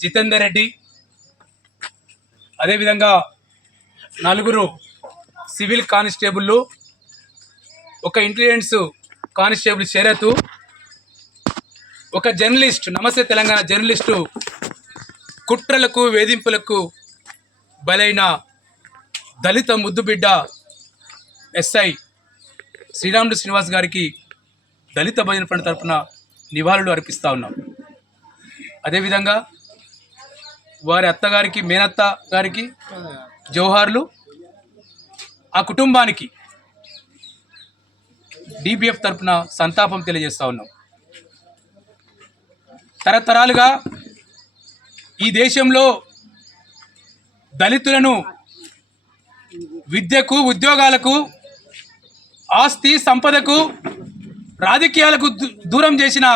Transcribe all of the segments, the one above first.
జితేందర్ రెడ్డి. అదేవిధంగా నలుగురు సివిల్ కానిస్టేబుళ్ళు ఒక ఇంటెలిజెన్స్ కానిస్టేబుల్ షరతు ఒక జర్నలిస్ట్ నమస్తే తెలంగాణ జర్నలిస్టు కుట్రలకు వేధింపులకు బలైన దళిత ముద్దుబిడ్డ ఎస్ఐ శ్రీరాములు శ్రీనివాస్ గారికి దళిత భజన ఫండ్ తరఫున నివాళులు అర్పిస్తూ ఉన్నాం. అదేవిధంగా వారి అత్తగారికి మేనత్త గారికి జవహర్లు ఆ కుటుంబానికి డిబిఎఫ్ తరపున సంతాపం తెలియజేస్తూ ఉన్నాం. తరతరాలుగా ఈ దేశంలో దళితులను విద్యకు ఉద్యోగాలకు ఆస్తి సంపదకు రాజకీయాలకు దూ- దూరం చేసిన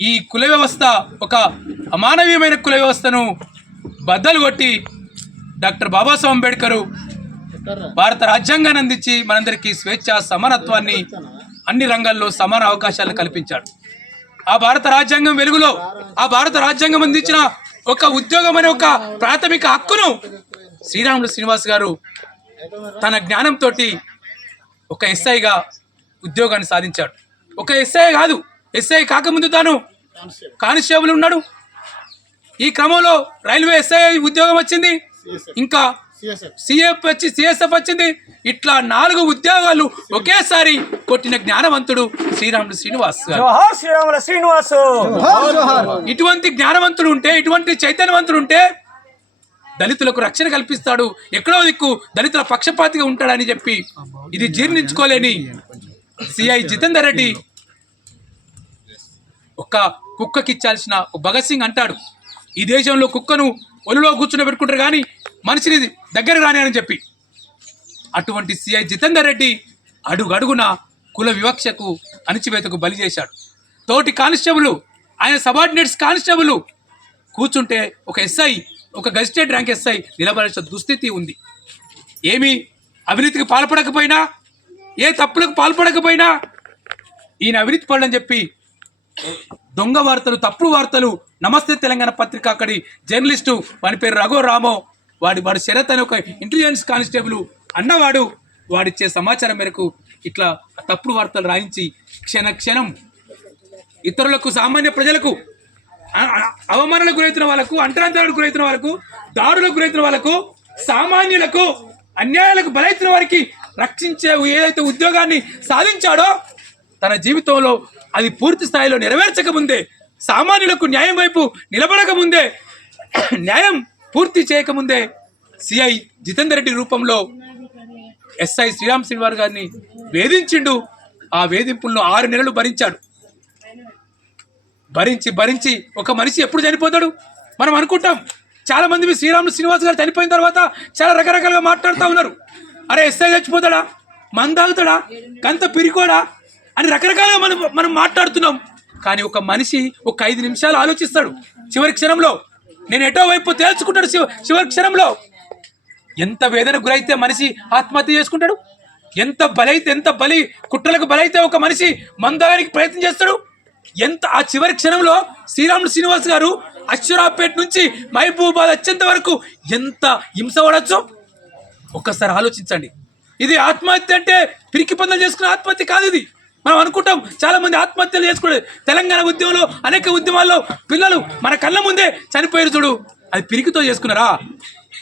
ఈ కుల వ్యవస్థ ఒక అమానవీయమైన కుల వ్యవస్థను బద్దలు కొట్టి డాక్టర్ బాబాసాహెబ్ అంబేద్కర్ భారత రాజ్యాంగాన్ని అందించి మనందరికీ స్వేచ్ఛ సమానత్వాన్ని అన్ని రంగాల్లో సమాన అవకాశాలు కల్పించాడు. ఆ భారత రాజ్యాంగం వెలుగులో ఆ భారత రాజ్యాంగం అందించిన ఒక ఉద్యోగం అనే ఒక ప్రాథమిక హక్కును శ్రీరాములు శ్రీనివాస్ గారు తన జ్ఞానంతో ఒక ఎస్ఐగా ఉద్యోగాన్ని సాధించాడు. ఒక ఎస్ఐ కాదు ఎస్ఐ కాకముందు తాను కానిస్టేబుల్ ఉన్నాడు. ఈ క్రమంలో రైల్వే ఎస్ఐ ఉద్యోగం వచ్చింది. ఇంకా సిఎఫ్ వచ్చి సిఎస్ఎఫ్ వచ్చింది. ఇట్లా నాలుగు ఉద్యోగాలు ఒకేసారి కొట్టిన జ్ఞానవంతుడు శ్రీరాములు శ్రీనివాస్ గారు. జోహార్ శ్రీరాముల శ్రీనివాసు. ఇటువంటి జ్ఞానవంతుడు ఉంటే ఇటువంటి చైతన్యవంతుడు ఉంటే దళితులకు రక్షణ కల్పిస్తాడు. ఎక్కడో దిక్కు దళితుల పక్షపాతిగా ఉంటాడని చెప్పి ఇది జీర్ణించుకోలేని సిఐ జితేందర్ రెడ్డి ఒక్క కుక్కకిచ్చాల్సిన ఒక భగత్ సింగ్ అంటాడు. ఈ దేశంలో కుక్కను ఒలిలో కూర్చుని పెట్టుకుంటారు కానీ మనిషిని దగ్గర రాని అని చెప్పి. అటువంటి సిఐ జితేందర్ రెడ్డి అడుగడుగున కుల వివక్షకు అణిచివేతకు బలి చేశాడు. తోటి కానిస్టేబుల్ ఆయన సబార్డినేట్స్ కానిస్టేబుల్ కూర్చుంటే ఒక ఎస్ఐ ఒక గజిస్ట్రేట్ ర్యాంక్ ఎస్ఐ నిలబడాల్సిన దుస్థితి ఉంది. ఏమి అవినీతికి పాల్పడకపోయినా ఏ తప్పులకు పాల్పడకపోయినా ఈయన అవినీతి పడని చెప్పి దొంగ వార్తలు తప్పుడు వార్తలు. నమస్తే తెలంగాణ పత్రిక అక్కడి జర్నలిస్టు. వాడి పేరు రఘు రామో. వాడి వాడి శరత్ అనే ఒక ఇంటెలిజెన్స్ కానిస్టేబుల్ అన్నవాడు. వాడిచ్చే సమాచారం మేరకు ఇట్లా తప్పుడు వార్తలు రాయించి క్షణ క్షణం ఇతరులకు సామాన్య ప్రజలకు అవమానాలకు గురవుతున్న వాళ్ళకు అంతరాంతరాలకు గురవుతున్న వాళ్ళకు దారులకు గురవుతున్న వాళ్ళకు సామాన్యులకు అన్యాయాలకు బలైతున్న వారికి రక్షించే ఏదైతే ఉద్యోగాన్ని సాధించాడో తన జీవితంలో అది పూర్తి స్థాయిలో నెరవేర్చక ముందే సామాన్యులకు న్యాయం వైపు నిలబడక ముందే న్యాయం పూర్తి చేయకముందే సిఐ జితేందర్ రెడ్డి రూపంలో ఎస్ఐ శ్రీరామ్ శ్రీనివార్ గారిని వేధించిండు. ఆ వేధింపులను ఆరు నెలలు భరించాడు. భరించి భరించి ఒక మనిషి ఎప్పుడు చనిపోతాడు? మనం అనుకుంటాం. చాలా మంది మీ శ్రీరాములు శ్రీనివాస్ గారు చనిపోయిన తర్వాత చాలా రకరకాలుగా మాట్లాడుతూ ఉన్నారు. అరే ఎస్ఐ చచ్చిపోతాడా? మందాగుతాడా? కంత పిరికోడా? అని రకరకాలుగా మనం మనం మాట్లాడుతున్నాం. కానీ ఒక మనిషి ఒక ఐదు నిమిషాలు ఆలోచిస్తాడు. చివరి క్షణంలో నేను ఎటో వైపు తేల్చుకుంటాడు చివ- చివరి క్షణంలో. ఎంత వేదన గురైతే మనిషి ఆత్మహత్య చేసుకుంటాడు? ఎంత బలైతే ఎంత బలి కుట్రలకు బలైతే ఒక మనిషి మందానికి ప్రయత్నం చేస్తాడు? ఎంత ఆ చివరి క్షణంలో శ్రీరాముడు శ్రీనివాస్ గారు అశ్వరాపేట నుంచి మహబూబాద్ వచ్చేంత వరకు ఎంత హింస పడచ్చు ఒక్కసారి ఆలోచించండి. ఇది ఆత్మహత్య అంటే పిరికి పందలు చేసుకునే ఆత్మహత్య కాదు ఇది. మనం అనుకుంటాం చాలా మంది ఆత్మహత్యలు చేసుకోలేదు తెలంగాణ ఉద్యమంలో అనేక ఉద్యమాల్లో పిల్లలు మన కళ్ళ ముందే చనిపోయారు చూడు. అది పిరికితో చేసుకున్నారా?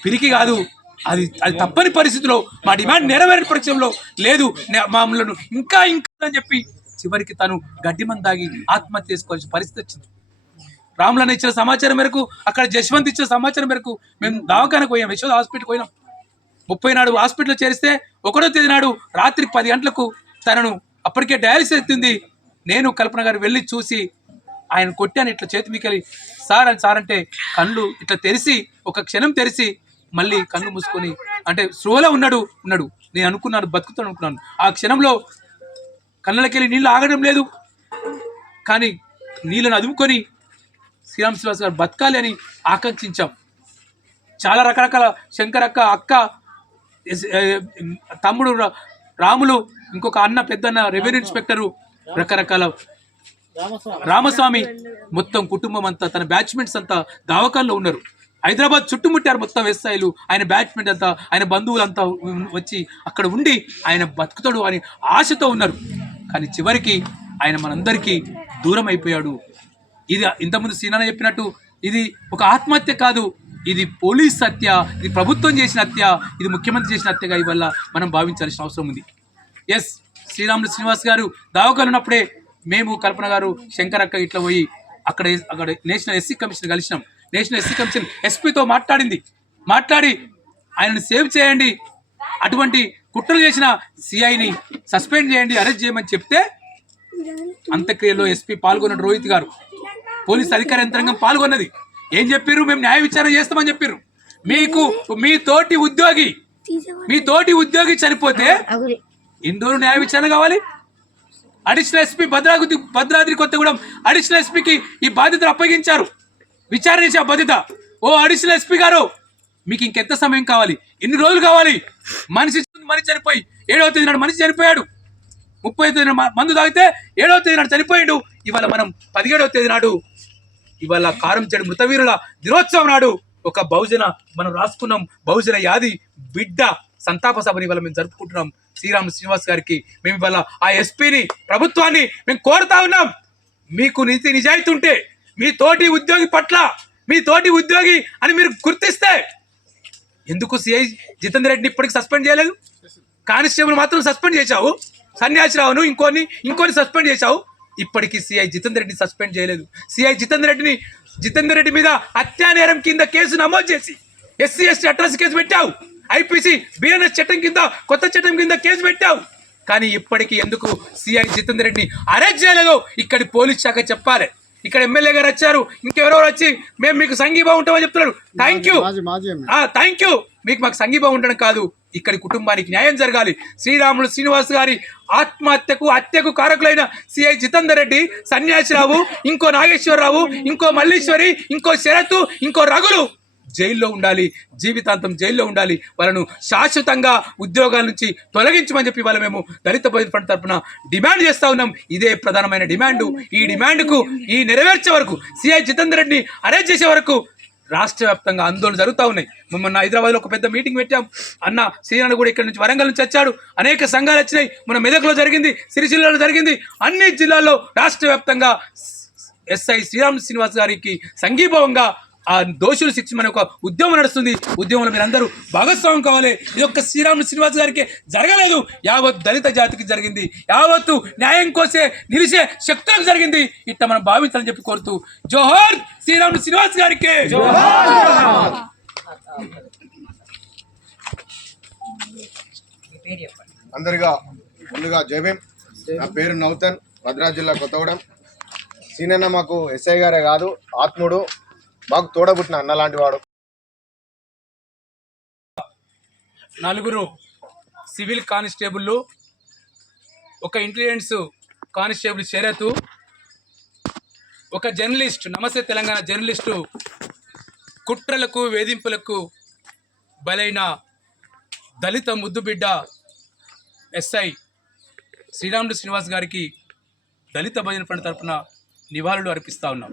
పిరికి కాదు. అది అది తప్పని పరిస్థితిలో మా డిమాండ్ నెరవేరని పరిచయంలో లేదు. నే- మమ్మల్ని ఇంకా ఇంకా అని చెప్పి చివరికి తను గడ్డి తాగి ఆత్మహత్య చేసుకోవాల్సిన పరిస్థితి వచ్చింది. రాములన్న ఇచ్చిన సమాచారం మేరకు అక్కడ జశ్వంత్ ఇచ్చిన సమాచారం మేరకు మేము దవాఖానకు పోయాం యశోద హాస్పిటల్కి పోయినాం. ముప్పై నాడు హాస్పిటల్ చేరిస్తే ఒకటో తేదీ నాడు రాత్రి పది గంటలకు తనను అప్పటికే డయాలిసిస్ అవుతుంది. నేను కల్పన గారు వెళ్ళి చూసి ఆయన కొట్టాను ఇట్లా చేతి మీకెళ్ళి. సార్ అని సార్ అంటే కళ్ళు ఇట్లా తెరిచి ఒక క్షణం తెరిచి మళ్ళీ కళ్ళు మూసుకొని అంటే స్లోలో ఉన్నాడు ఉన్నాడు. నేను అనుకున్నాను బతుకుతాను అనుకున్నాను. ఆ క్షణంలో కళ్ళకెళ్ళి నీళ్ళు ఆగడం లేదు. కానీ నీళ్ళను అదుముకొని శ్రీరామ్ శ్రీవాస్ గారు బతకాలి అని ఆకాంక్షించాం. చాలా రకరకాల శంకరక్క అక్క తమ్ముడు రా- రాములు ఇంకొక అన్న పెద్దన్న రెవెన్యూ ఇన్స్పెక్టరు రకరకాల రామస్వామి. మొత్తం కుటుంబం అంతా తన బ్యాచ్మెంట్స్ అంతా దావకాల్లో ఉన్నారు. హైదరాబాద్ చుట్టుముట్టారు మొత్తం ఎస్ఐలు ఆయన బ్యాచ్మెంట్ అంతా ఆయన బంధువులంతా వచ్చి అక్కడ ఉండి ఆయన బతుకుతాడు అని ఆశతో ఉన్నారు. కానీ చివరికి ఆయన మనందరికీ దూరం అయిపోయాడు. ఇది ఇంతకుముందు సీనాన చెప్పినట్టు ఇది ఒక ఆత్మహత్య కాదు. ఇది పోలీస్ హత్య ఇది ప్రభుత్వం చేసిన హత్య ఇది ముఖ్యమంత్రి చేసిన హత్యగా ఇవల్ల మనం భావించాల్సిన అవసరం ఉంది. ఎస్ శ్రీరాములు శ్రీనివాస్ గారు దావకాలు ఉన్నప్పుడే మేము కల్పన గారు శంకరక్క ఇట్లా పోయి అక్కడ అక్కడ నేషనల్ ఎస్సీ కమిషన్ కలిసినాం. నేషనల్ ఎస్సీ కమిషన్ ఎస్పీతో మాట్లాడింది. మాట్లాడి ఆయనను సేవ్ చేయండి. అటువంటి కుట్రలు చేసిన సిఐని సస్పెండ్ చేయండి అరెస్ట్ చేయమని చెప్తే అంత్యక్రియలో ఎస్పీ పాల్గొన్న రోహిత్ గారు పోలీస్ అధికార యంత్రాంగం పాల్గొన్నది. ఏం చెప్పారు మేము న్యాయ విచారణ చేస్తామని చెప్పారు మీకు మీ తోటి ఉద్యోగి మీ తోటి ఉద్యోగి చనిపోతే ఎన్ని న్యాయ విచారణ కావాలి? Additional SP Bhadradri Bhadradri Kothagudem additional ఎస్పీకి ఈ బాధ్యతలు అప్పగించారు. విచారణ చేసే బాధ్యత. ఓ అడిషనల్ ఎస్పీ గారు మీకు ఇంకెంత సమయం కావాలి? ఎన్ని రోజులు కావాలి? మనిషి మనిషి చనిపోయి. ఏడవ తేదీ నాడు మనిషి చనిపోయాడు. ముప్పై తేదీ మందు తాగితే ఏడవ తేదీ నాడు చనిపోయాడు. ఇవాళ మనం పదిహేడవ తేదీ నాడు ఇవాళ కారం చెడు మృతవీరుల దినోత్సవం నాడు ఒక బహుజన మనం రాసుకున్నాం. బహుజన యాది బిడ్డ. సంతాప సభని ఇవాళ మేము జరుపుకుంటున్నాం. శ్రీరామ్ శ్రీనివాస్ గారికి మేము ఇవాళ ఆ ఎస్పీని ప్రభుత్వాన్ని మేము కోరుతా ఉన్నాం. మీకు నీతి నిజాయితీ ఉంటే మీ తోటి ఉద్యోగి పట్ల మీ తోటి ఉద్యోగి అని మీరు గుర్తిస్తే ఎందుకు సిఐ జితేందర్ రెడ్డిని ఇప్పటికి సస్పెండ్ చేయలేదు? కానిస్టేబుల్ మాత్రం సస్పెండ్ చేశావు. సన్యాసిరావును ఇంకోని ఇంకోని సస్పెండ్ చేశావు. ఇప్పటికి సిఐ జితేందర్ రెడ్డిని సస్పెండ్ చేయలేదు. సిఐ జితేందర్ రెడ్డిని జితేందర్ రెడ్డి మీద హత్యానేరం కింద కేసు నమోదు చేసి ఎస్సీ ఎస్టీ అట్రాసి కేసు పెట్టావు. ఐపీసీ బిఎన్ఎస్ చట్టం కింద కొత్త చట్టం కింద కేసు పెట్టావు కానీ ఇప్పటికీ ఎందుకు సిఐ జితేందర్ రెడ్డిని అరెస్ట్ చేయలేదో ఇక్కడి పోలీస్ శాఖ చెప్పాలి. ఇక్కడ ఎమ్మెల్యే గారు వచ్చారు ఇంకెవరెవరు వచ్చి మేము మీకు సంఘీభావం ఉంటామని చెప్తున్నారు. Thank you. థ్యాంక్ యూ మీకు మాకు సంఘీభావం ఉండడం కాదు. ఇక్కడి కుటుంబానికి న్యాయం జరగాలి. శ్రీరాములు శ్రీనివాస్ గారి ఆత్మహత్యకు హత్యకు కారకులైన సిఐ జితేందర్ రెడ్డి సన్యాసిరావు ఇంకో నాగేశ్వరరావు ఇంకో మల్లీశ్వరి ఇంకో శరత్ ఇంకో రఘులు. జైల్లో ఉండాలి జీవితాంతం జైల్లో ఉండాలి. వాళ్ళను శాశ్వతంగా ఉద్యోగాల నుంచి తొలగించమని చెప్పి వాళ్ళ మేము దళిత బహిర్ ఫ్రంట్ తరఫున డిమాండ్ చేస్తా ఉన్నాం. ఇదే ప్రధానమైన డిమాండ్. ఈ డిమాండ్కు ఈ నెరవేర్చే వరకు సిఐ జితేందర్ రెడ్డిని అరెస్ట్ చేసే వరకు రాష్ట్ర వ్యాప్తంగా ఆందోళన జరుగుతూ ఉన్నాయి. మొన్న హైదరాబాద్లో ఒక పెద్ద మీటింగ్ పెట్టాం. అన్న శ్రీనారాయణ కూడా ఇక్కడ నుంచి వరంగల్ నుంచి వచ్చాడు. అనేక సంఘాలు వచ్చినాయి. మన మెదక్లో జరిగింది సిరిసిల్లలో జరిగింది. అన్ని జిల్లాల్లో రాష్ట్ర వ్యాప్తంగా ఎస్ఐ శ్రీరామ్ శ్రీనివాస్ గారికి సంఘీభావంగా ఆ దోషులు శిక్షమనే ఒక ఉద్యమం నడుస్తుంది. ఉద్యమంలో మీరందరూ భాగస్వామ్యం కావాలి. ఇది ఒక్క శ్రీరాములు శ్రీనివాస్ గారికి జరగలేదు. యావత్ దళిత జాతికి జరిగింది. యావత్తు న్యాయం కోసే నిలిచే శక్తులకు జరిగింది. ఇట్లా మనం భావించాలని చెప్పి కోరుతూ జోహార్ శ్రీరాములు శ్రీనివాస్ గారికి. అందరిగా ముందుగా జయభీం నా పేరు నౌతన్. భద్రాద్రి జిల్లా కొత్తగూడెం. సీనన్న మాకు ఎస్ఐ గారే కాదు ఆత్ముడు. మాకు తోడబుట్టిన అన్న లాంటి వాడు. నలుగురు సివిల్ కానిస్టేబుళ్ళు ఒక ఇంటెలిజెన్స్ కానిస్టేబుల్ శరత్ ఒక జర్నలిస్ట్ నమస్తే తెలంగాణ జర్నలిస్టు కుట్రలకు వేధింపులకు బలైన దళిత ముద్దుబిడ్డ ఎస్ఐ శ్రీరాములు శ్రీనివాస్ గారికి దళిత భజన ఫండ్ తరపున నివాళులు అర్పిస్తా ఉన్నాం.